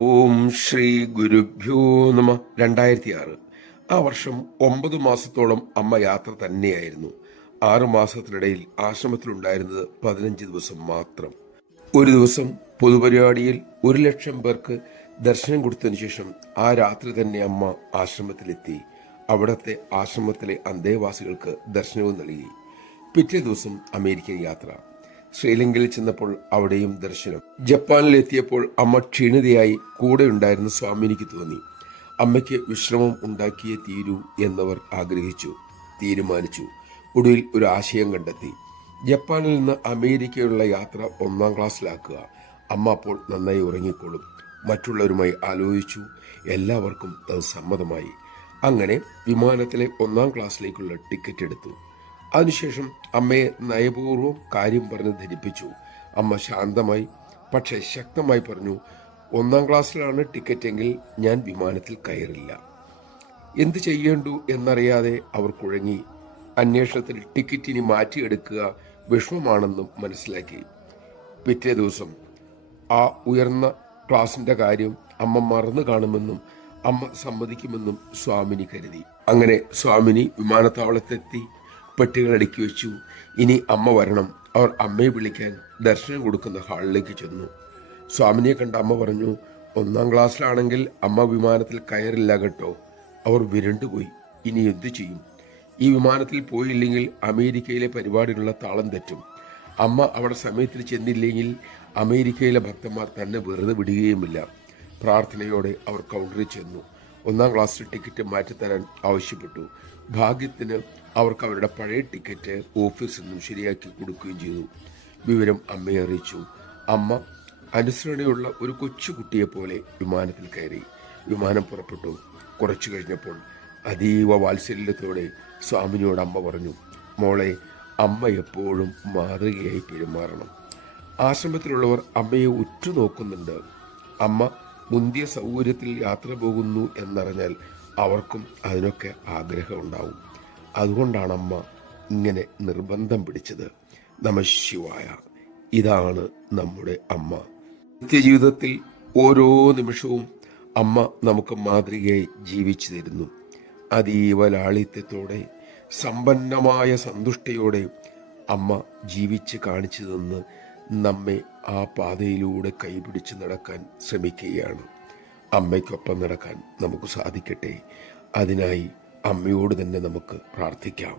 ഓം ശ്രീ ഗുരുഭ്യോ നമ. 2006. ആ വർഷം 9 മാസത്തോളം അമ്മ യാത്ര തന്നെയായിരുന്നു. 6 മാസത്തിനിടയിൽ ആശ്രമത്തിലുണ്ടായിരുന്നത് 15 ദിവസം മാത്രം. ഒരു ദിവസം പൊതുപരിപാടിയിൽ 1,00,000 പേർക്ക് ദർശനം കൊടുത്തതിനു ശേഷം ആ രാത്രി തന്നെ അമ്മ ആശ്രമത്തിലെത്തി. അവിടത്തെ ആശ്രമത്തിലെ അന്തേവാസികൾക്ക് ദർശനവും നൽകി. പിറ്റേ ദിവസം അമേരിക്കൻ യാത്ര. ശ്രീലങ്കയിൽ ചെന്നപ്പോൾ അവിടെയും ദർശനം. ജപ്പാനിലെത്തിയപ്പോൾ അമ്മ ക്ഷീണിതയായി. കൂടെ ഉണ്ടായിരുന്ന സ്വാമിനിക്ക് തോന്നി അമ്മയ്ക്ക് വിശ്രമം ഉണ്ടാക്കിയേ തീരൂ എന്നവർ തീരുമാനിച്ചു. ഒടുവിൽ ഒരു ആശയം കണ്ടെത്തി. ജപ്പാനിൽ നിന്ന് അമേരിക്കയുള്ള യാത്ര 1-ാം ക്ലാസ്സിലാക്കുക. അമ്മ അപ്പോൾ നന്നായി ഉറങ്ങിക്കോളും. മറ്റുള്ളവരുമായി ആലോചിച്ചു. എല്ലാവർക്കും അത് സമ്മതമായി. അങ്ങനെ വിമാനത്തിലെ 1-ാം ക്ലാസ്സിലേക്കുള്ള ടിക്കറ്റ് എടുത്തു. അതിനുശേഷം അമ്മയെ നയപൂർവ്വം കാര്യം പറഞ്ഞ് ധരിപ്പിച്ചു. അമ്മ ശാന്തമായി പക്ഷെ ശക്തമായി പറഞ്ഞു, 1-ാം ക്ലാസ്സിലാണ് ടിക്കറ്റെങ്കിൽ ഞാൻ വിമാനത്തിൽ കയറില്ല. എന്ത് ചെയ്യേണ്ടു എന്നറിയാതെ അവർ കുഴങ്ങി. അന്വേഷണത്തിൽ ടിക്കറ്റ് ഇനി മാറ്റിയെടുക്കുക വിഷമമാണെന്നും മനസ്സിലാക്കി. പിറ്റേ ദിവസം ആ ഉയർന്ന ക്ലാസിന്റെ കാര്യം അമ്മ മറന്നു കാണുമെന്നും അമ്മ സമ്മതിക്കുമെന്നും സ്വാമിനി കരുതി. അങ്ങനെ സ്വാമിനി വിമാനത്താവളത്തെത്തി. പെട്ടികൾ അടുക്കി വെച്ചു. ഇനി അമ്മ വരണം. അവർ അമ്മയെ വിളിക്കാൻ ദർശനം കൊടുക്കുന്ന ഹാളിലേക്ക് ചെന്നു. സ്വാമിനിയെ കണ്ട അമ്മ പറഞ്ഞു, 1-ാം ക്ലാസ്സിലാണെങ്കിൽ അമ്മ വിമാനത്തിൽ കയറില്ല കേട്ടോ. അവർ വിരണ്ടുപോയി. ഇനി എന്തു ചെയ്യും? ഈ വിമാനത്തിൽ പോയില്ലെങ്കിൽ അമേരിക്കയിലെ പരിപാടികളുള്ള താളം തെറ്റും. അമ്മ അവിടെ സമയത്തിന് ചെന്നില്ലെങ്കിൽ അമേരിക്കയിലെ ഭക്തന്മാർ തന്നെ വെറുതെ വിടുകയുമില്ല. പ്രാർത്ഥനയോടെ അവർ കൗണ്ടറിൽ ചെന്നു. 1-ാം ക്ലാസ്സിൽ ടിക്കറ്റ് മാറ്റിത്തരാൻ ആവശ്യപ്പെട്ടു. ഭാഗ്യത്തിന് അവർക്ക് അവരുടെ പഴയ ടിക്കറ്റ് ഓഫീസിൽ നിന്നും ശരിയാക്കി കൊടുക്കുകയും ചെയ്തു. വിവരം അമ്മയെ അറിയിച്ചു. അമ്മ അനുസരണയുള്ള ഒരു കൊച്ചുകുട്ടിയെ പോലെ വിമാനത്തിൽ കയറി. വിമാനം പുറപ്പെട്ടു. കുറച്ചു കഴിഞ്ഞപ്പോൾ അതീവ വാത്സല്യത്തോടെ സ്വാമിനിയോട് അമ്മ പറഞ്ഞു, മോളെ, അമ്മ എപ്പോഴും മാതൃകയായി പെരുമാറണം. ആശ്രമത്തിലുള്ളവർ അമ്മയെ ഉറ്റുനോക്കുന്നുണ്ട്. അമ്മ മുന്തിയ സൗകര്യത്തിൽ യാത്ര പോകുന്നു എന്നറിഞ്ഞാൽ അവർക്കും അതിനൊക്കെ ആഗ്രഹമുണ്ടാവും. അതുകൊണ്ടാണ് അമ്മ ഇങ്ങനെ നിർബന്ധം പിടിച്ചത്. നമഃശിവായ. ഇതാണ് നമ്മുടെ അമ്മ. നിത്യജീവിതത്തിൽ ഓരോ നിമിഷവും അമ്മ നമുക്ക് മാതൃകയായി ജീവിച്ചു തരുന്നു. അതീവ ലാളിത്യത്തോടെ സമ്പന്നമായ സന്തുഷ്ടയോടെ അമ്മ ജീവിച്ച് കാണിച്ചു തന്ന് നമ്മെ ആ പാതയിലൂടെ കൈപിടിച്ച് നടക്കാൻ ശ്രമിക്കുകയാണ്. അമ്മയ്ക്കൊപ്പം നടക്കാൻ നമുക്ക് സാധിക്കട്ടെ. അതിനായി അമ്മയോട് തന്നെ നമുക്ക് പ്രാർത്ഥിക്കാം.